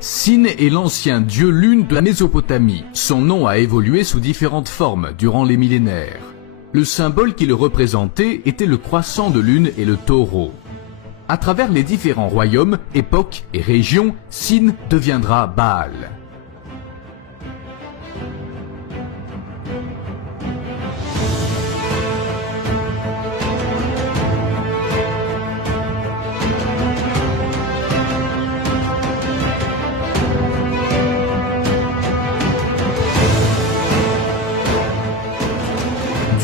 Sin est l'ancien dieu lune de la Mésopotamie. Son nom a évolué sous différentes formes durant les millénaires. Le symbole qui le représentait était le croissant de lune et le taureau. À travers les différents royaumes, époques et régions, Sin deviendra Baal.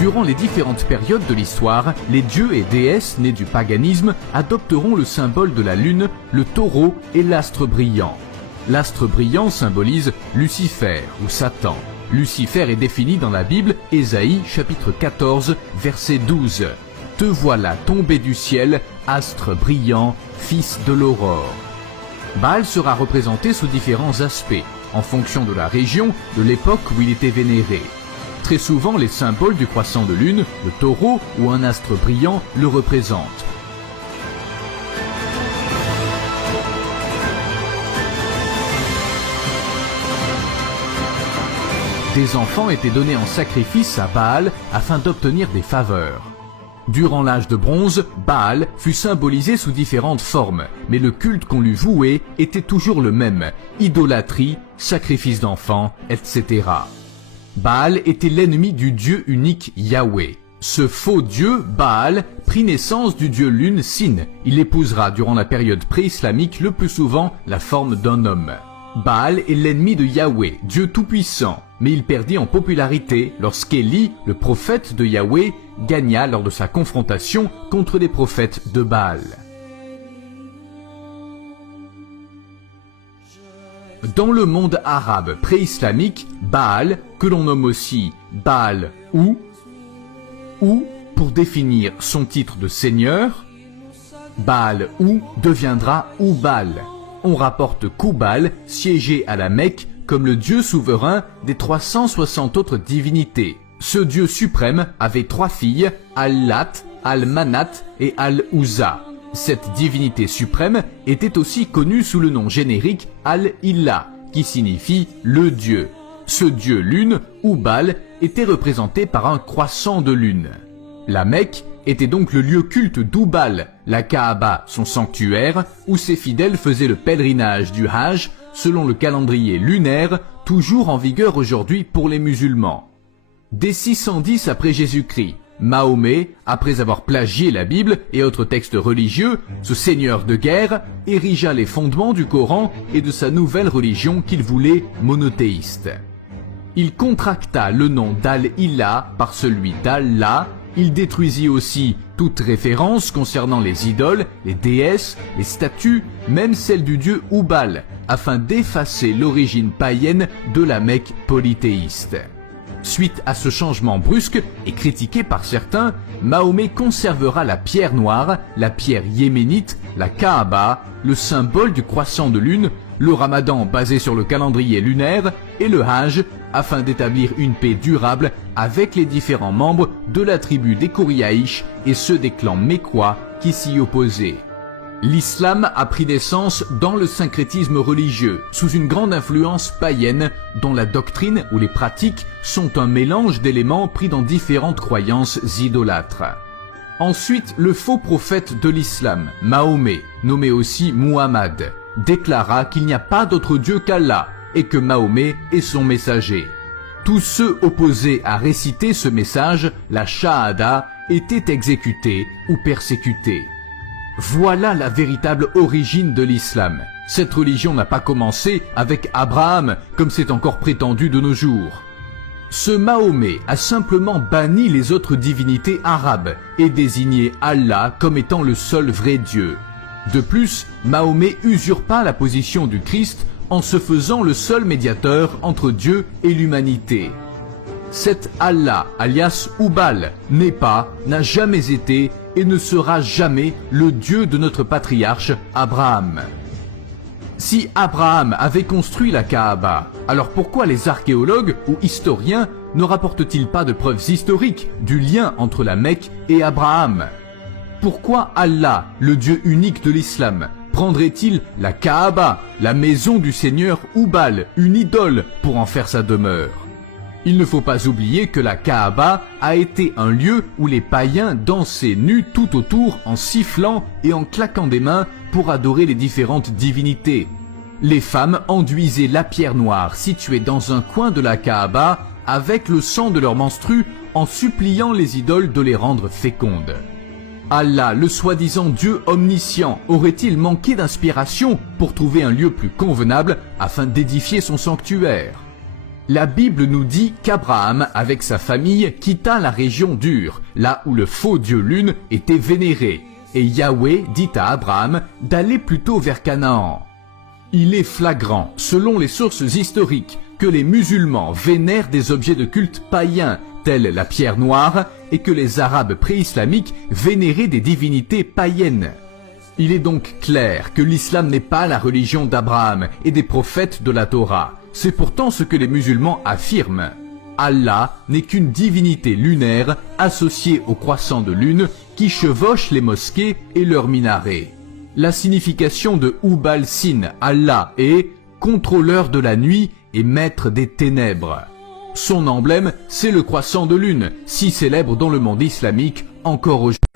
Durant les différentes périodes de l'histoire, les dieux et déesses nés du paganisme adopteront le symbole de la lune, le taureau et l'astre brillant. L'astre brillant symbolise Lucifer ou Satan. Lucifer est défini dans la Bible, Ésaïe chapitre 14, verset 12. « Te voilà tombé du ciel, astre brillant, fils de l'aurore ». Baal sera représenté sous différents aspects, en fonction de la région, de l'époque où il était vénéré. Très souvent, les symboles du croissant de lune, le taureau ou un astre brillant le représentent. Des enfants étaient donnés en sacrifice à Baal afin d'obtenir des faveurs. Durant l'âge de bronze, Baal fut symbolisé sous différentes formes, mais le culte qu'on lui vouait était toujours le même, idolâtrie, sacrifice d'enfants, etc. Baal était l'ennemi du Dieu unique Yahweh. Ce faux dieu, Baal, prit naissance du dieu lune Sin. Il épousera durant la période pré-islamique le plus souvent la forme d'un homme. Baal est l'ennemi de Yahweh, Dieu tout-puissant, mais il perdit en popularité lorsqu'Élie, le prophète de Yahweh, gagna lors de sa confrontation contre les prophètes de Baal. Dans le monde arabe pré-islamique, Baal, que l'on nomme aussi Baal ou pour définir son titre de seigneur, Baal ou deviendra Oubal. On rapporte qu'Oubal siégeait à la Mecque comme le dieu souverain des 360 autres divinités. Ce dieu suprême avait 3 filles, Al-Lat, Al-Manat et Al-Uzza. Cette divinité suprême était aussi connue sous le nom générique Al-Illah, qui signifie le dieu. Ce dieu lune, Oubal, était représenté par un croissant de lune. La Mecque était donc le lieu culte d'Oubal, la Kaaba, son sanctuaire, où ses fidèles faisaient le pèlerinage du Hajj, selon le calendrier lunaire, toujours en vigueur aujourd'hui pour les musulmans. Dès 610 après Jésus-Christ, Mahomet, après avoir plagié la Bible et autres textes religieux, ce seigneur de guerre érigea les fondements du Coran et de sa nouvelle religion qu'il voulait monothéiste. Il contracta le nom d'Al-Illah par celui d'Allah. Il détruisit aussi toute référence concernant les idoles, les déesses, les statues, même celle du dieu Oubal, afin d'effacer l'origine païenne de la Mecque polythéiste. Suite à ce changement brusque et critiqué par certains, Mahomet conservera la pierre noire, la pierre yéménite, la Kaaba, le symbole du croissant de lune, le Ramadan basé sur le calendrier lunaire et le Hajj afin d'établir une paix durable avec les différents membres de la tribu des Kouriaïch et ceux des clans mécois qui s'y opposaient. L'islam a pris naissance dans le syncrétisme religieux, sous une grande influence païenne, dont la doctrine ou les pratiques sont un mélange d'éléments pris dans différentes croyances idolâtres. Ensuite, le faux prophète de l'islam, Mahomet, nommé aussi Muhammad, déclara qu'il n'y a pas d'autre Dieu qu'Allah et que Mahomet est son messager. Tous ceux opposés à réciter ce message, la Shahada, étaient exécutés ou persécutés. Voilà la véritable origine de l'islam. Cette religion n'a pas commencé avec Abraham, comme c'est encore prétendu de nos jours. Ce Mahomet a simplement banni les autres divinités arabes et désigné Allah comme étant le seul vrai Dieu. De plus, Mahomet usurpa la position du Christ en se faisant le seul médiateur entre Dieu et l'humanité. Cet Allah, alias Oubal, n'est pas, n'a jamais été et ne sera jamais le Dieu de notre patriarche Abraham. Si Abraham avait construit la Kaaba, alors pourquoi les archéologues ou historiens ne rapportent-ils pas de preuves historiques du lien entre la Mecque et Abraham? Pourquoi Allah, le Dieu unique de l'islam, prendrait-il la Kaaba, la maison du Seigneur Hubal, une idole, pour en faire sa demeure? Il ne faut pas oublier que la Kaaba a été un lieu où les païens dansaient nus tout autour en sifflant et en claquant des mains pour adorer les différentes divinités. Les femmes enduisaient la pierre noire située dans un coin de la Kaaba avec le sang de leurs menstrues en suppliant les idoles de les rendre fécondes. Allah, le soi-disant Dieu omniscient, aurait-il manqué d'inspiration pour trouver un lieu plus convenable afin d'édifier son sanctuaire? La Bible nous dit qu'Abraham, avec sa famille, quitta la région d'Ur, là où le faux dieu Lune était vénéré, et Yahweh dit à Abraham d'aller plutôt vers Canaan. Il est flagrant, selon les sources historiques, que les musulmans vénèrent des objets de culte païens, tels la pierre noire, et que les Arabes pré-islamiques vénéraient des divinités païennes. Il est donc clair que l'islam n'est pas la religion d'Abraham et des prophètes de la Torah. C'est pourtant ce que les musulmans affirment. Allah n'est qu'une divinité lunaire associée au croissant de lune qui chevauche les mosquées et leurs minarets. La signification de Hubal Sin, Allah, est contrôleur de la nuit et maître des ténèbres. Son emblème, c'est le croissant de lune, si célèbre dans le monde islamique encore aujourd'hui.